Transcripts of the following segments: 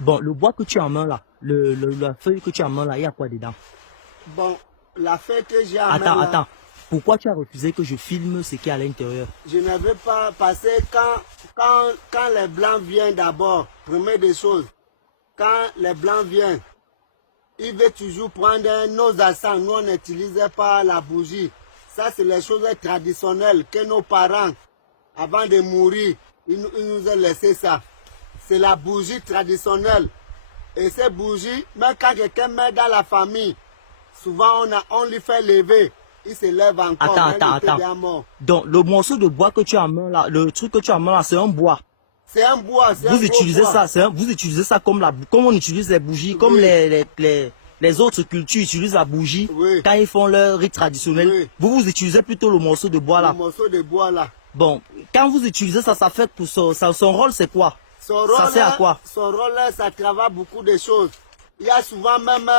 Bon, le bois que tu as en main là, la feuille que tu as en main là, il y a quoi dedans? Bon, la feuille que j'ai en main là, Attends. Pourquoi tu as refusé que je filme ce qui est à l'intérieur? je ne veux pas passer quand les blancs viennent d'abord, première des choses, quand les blancs viennent, ils veulent toujours prendre nos accents. Nous, on n'utilise pas la bougie. Ça, c'est les choses traditionnelles que nos parents, avant de mourir, ils nous ont laissé ça. C'est la bougie traditionnelle. Et ces bougies, même quand quelqu'un meurt dans la famille, souvent on lui fait lever. Il se lève encore. Attends. Donc, le morceau de bois que tu as en main là, le truc que tu as en main là, c'est un bois. C'est un bois. Vous utilisez ça comme on utilise les bougies, comme les autres cultures utilisent la bougie quand ils font leur rite traditionnel. Vous utilisez plutôt le morceau de bois là. Le morceau de bois là. Bon, quand vous utilisez ça, ça fait pour son rôle, c'est quoi? Ça sert à quoi? Son rôle, ça travaille beaucoup de choses. Il y a souvent même,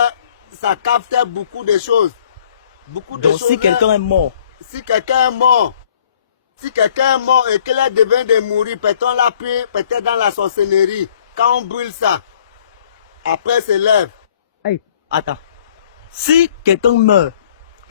ça capte beaucoup de choses. Donc si quelqu'un est mort. Si quelqu'un est mort et qu'il devient de mourir, peut-être on l'a pris peut-être dans la sorcellerie. Quand on brûle ça, après se lève. Hey, attends. Si quelqu'un meurt,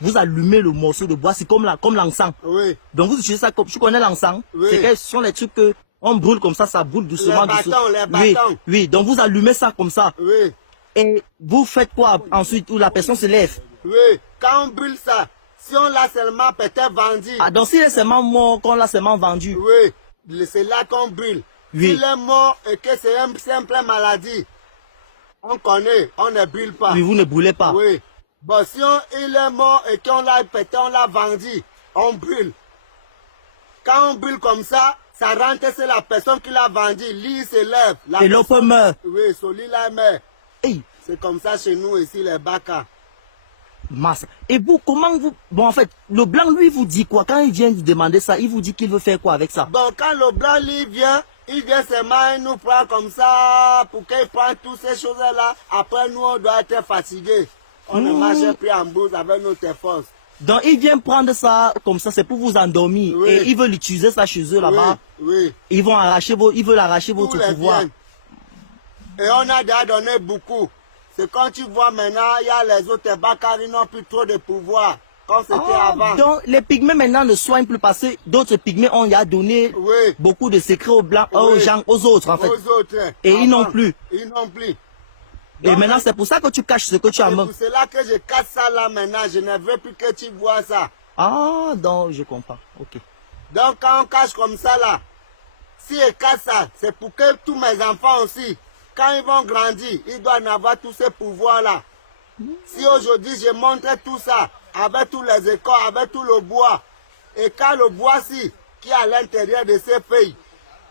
vous allumez le morceau de bois, c'est comme l'encens. Oui. Donc vous utilisez ça comme, tu connais l'encens? Oui. Ce sont les trucs que on brûle comme ça brûle doucement. Les bâtons. Oui, donc vous allumez ça comme ça. Oui. Et vous faites quoi ensuite où la personne se lève? Oui, quand on brûle ça, si on l'a seulement peut-être vendu. Ah, donc s'il est seulement mort, qu'on l'a seulement vendu. Oui, c'est là qu'on brûle. Oui. S'il est mort et que c'est une simple maladie, on connaît, on ne brûle pas. Oui, vous ne brûlez pas. Oui. Bon, si il est mort et qu'on l'a peut-être on l'a vendu, on brûle. Quand on brûle comme ça rentre, c'est la personne qui l'a vendu. Lui, il se lève. Et l'autre meurt. Oui, celui-là meurt. Hey. C'est comme ça chez nous ici, les Baka. Masse. Et vous, comment vous... Bon, en fait, le blanc, lui, vous dit quoi? Quand il vient vous demander ça, il vous dit qu'il veut faire quoi avec ça? Bon, quand le blanc, lui, il vient seulement, il nous prend comme ça, pour qu'il prenne toutes ces choses-là. Après, nous, on doit être fatigués. On ne marche plus en bourse avec notre force. Donc, il vient prendre ça comme ça, c'est pour vous endormir. Oui. Et ils veulent utiliser ça chez eux là-bas. Oui. Ils veulent arracher votre pouvoir. Et on a déjà donné beaucoup. C'est quand tu vois maintenant, il y a les autres Bakari n'ont plus trop de pouvoir, comme c'était avant. Donc, les pygmées maintenant ne soignent plus parce que d'autres pygmées ont déjà donné beaucoup de secrets aux blancs, aux gens, aux autres en fait. Aux autres. Et ils n'ont plus. Ils n'ont plus. Et maintenant, c'est pour ça que tu caches ce que tu as en main. C'est pour cela que je cache ça là maintenant. Je ne veux plus que tu vois ça. Ah, donc je comprends. Ok. Donc, quand on cache comme ça là, si je cache ça, c'est pour que tous mes enfants aussi, quand ils vont grandir, ils doivent avoir tous ces pouvoirs-là. Si aujourd'hui je montre tout ça, avec tous les écoles, avec tout le bois, et quand le bois-ci, qui est à l'intérieur de ces feuilles,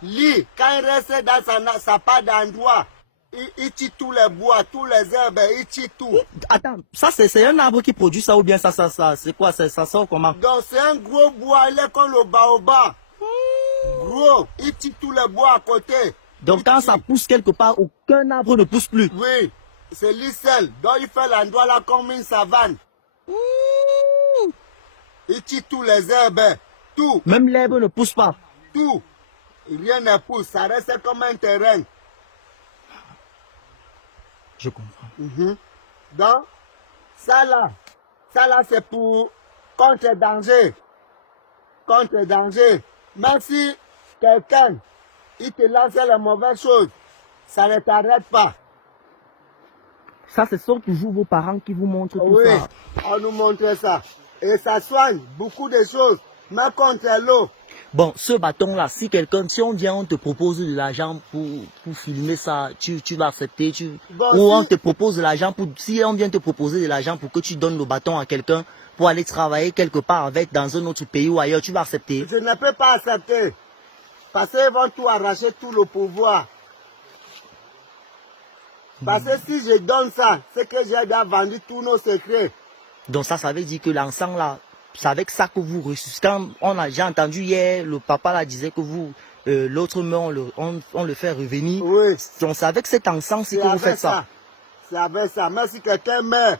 lui, quand il reste dans sa part d'endroit, il tue tous les bois, tous les herbes, il tue tout. Attends, ça c'est un arbre qui produit ça ou bien ça c'est quoi, ça sort comment? Donc c'est un gros bois, il est comme le baobab. Gros, il tue tous les bois à côté. Donc quand ça pousse quelque part, aucun arbre ne pousse plus. Oui, c'est lui seul. Donc il fait l'endroit là comme une savane. Il tue tous les herbes, tout. Même l'herbe ne pousse pas. Tout. Rien ne pousse, ça reste comme un terrain. Je comprends. Donc, ça là c'est pour contre danger. Contre danger. Même si quelqu'un, il te lance la mauvaise chose, ça ne t'arrête pas. Ça, ce sont toujours vos parents qui vous montrent tout ça. Oui, on nous montre ça. Et ça soigne beaucoup de choses, même contre l'eau. Bon, ce bâton-là, si on vient, on te propose de l'argent pour filmer ça, tu vas accepter, on te propose de l'argent si on vient te proposer de l'argent pour que tu donnes le bâton à quelqu'un pour aller travailler quelque part avec dans un autre pays ou ailleurs, tu vas accepter? Je ne peux pas accepter. Parce qu'ils vont tout arracher, tout le pouvoir. Parce que si je donne ça, c'est que j'ai déjà vendu tous nos secrets. Donc ça veut dire que l'encens là, c'est avec ça que vous ressuscitez. Quand j'ai entendu hier, le papa là disait que vous, l'autre meurt, on le fait revenir. Oui. Donc c'est avec cet encens que vous faites ça. C'est avec ça. Même si quelqu'un meurt,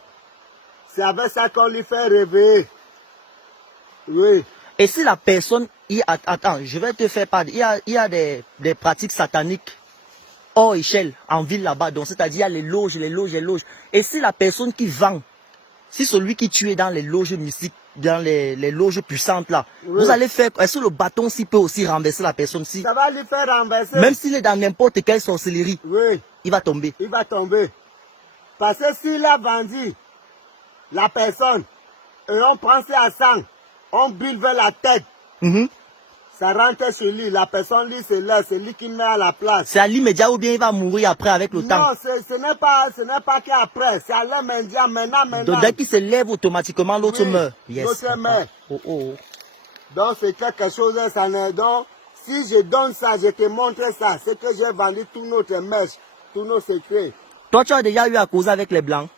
c'est avec ça qu'on lui fait réveiller. Oui. Et si la personne, attends, je vais te faire part, il y a des pratiques sataniques hors échelle, en ville là-bas. Donc, c'est-à-dire, il y a les loges, les loges, les loges. Et si la personne qui vend, si celui qui tue est dans les loges mystiques, dans les loges puissantes là, Oui. vous allez faire, est-ce que le bâton s'il peut aussi renverser la personne si, Ça va lui faire renverser. même s'il est dans n'importe quelle sorcellerie, Oui, il va tomber. il va tomber. Parce que s'il a vendu la personne, et on prend à sang, on bille vers la tête, ça rentre chez lui, la personne lui se lève, c'est lui qui met à la place. C'est à l'immédiat ou bien il va mourir après avec le temps. Non, ce n'est pas qu'après, c'est à l'immédiat, maintenant. Donc dès qu'il se lève automatiquement, l'autre Oui, meurt. l'autre meurt. Oh, oh. Donc c'est quelque chose, ça ne... Donc, si je donne ça, je te montre ça, c'est que j'ai vendu tous notre mèche, tous nos secrets. Toi, tu as déjà eu à causer avec les Blancs?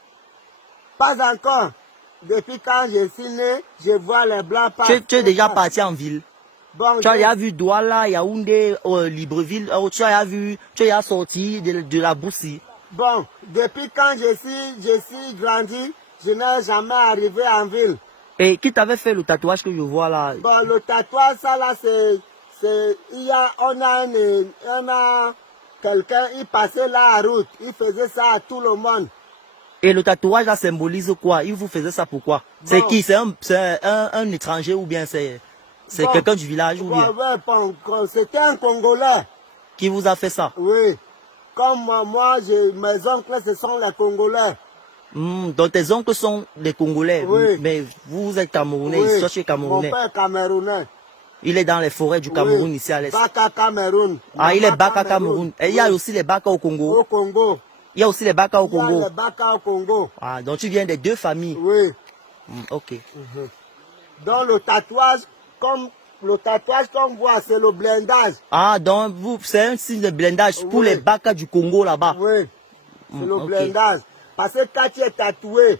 Pas encore. Depuis quand je suis né, je vois les Blancs Tu es déjà passer. parti en ville? Bon, Tu as déjà vu Douala, Yaoundé, Libreville, tu as vu, tu as sorti de la Boussie. Bon, depuis quand je suis grandi, je n'ai jamais arrivé en ville. Et qui t'avait fait le tatouage que je vois là? Bon, le tatouage, ça là, on a quelqu'un, il passait la route, il faisait ça à tout le monde. Et le tatouage là symbolise quoi? Il vous faisait ça pourquoi? C'est Bon. qui? C'est un étranger ou bien c'est Bon. quelqu'un du village ou bien? Bon, c'était un Congolais. Qui vous a fait ça? Oui. Comme moi, mes oncles, ce sont les Congolais. Donc tes oncles sont des Congolais, Oui. mais vous êtes Camerounais, Oui. ici chez Camerounais. Mon père est Camerounais. Il est dans les forêts du Cameroun Oui. ici à l'est. Baka Cameroun. Ah, il est Maman Baka Cameroun. Et il y a Oui. aussi les Baka au Congo. Au Congo. Il y a aussi les Baka au Il y a Congo. les Baka au Congo. Ah, donc tu viens des deux familles. Oui. Ok. Donc le tatouage, comme qu'on voit, c'est le blindage. Ah, donc vous, c'est un signe de blindage pour Oui. les Baka du Congo là-bas. Oui. C'est le ok. blindage. Parce que quand tu es tatoué,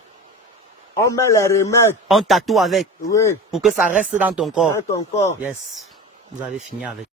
on met les remèdes. On tatoue avec Oui. pour que ça reste dans ton corps. Dans ton corps. Yes. Vous avez fini avec.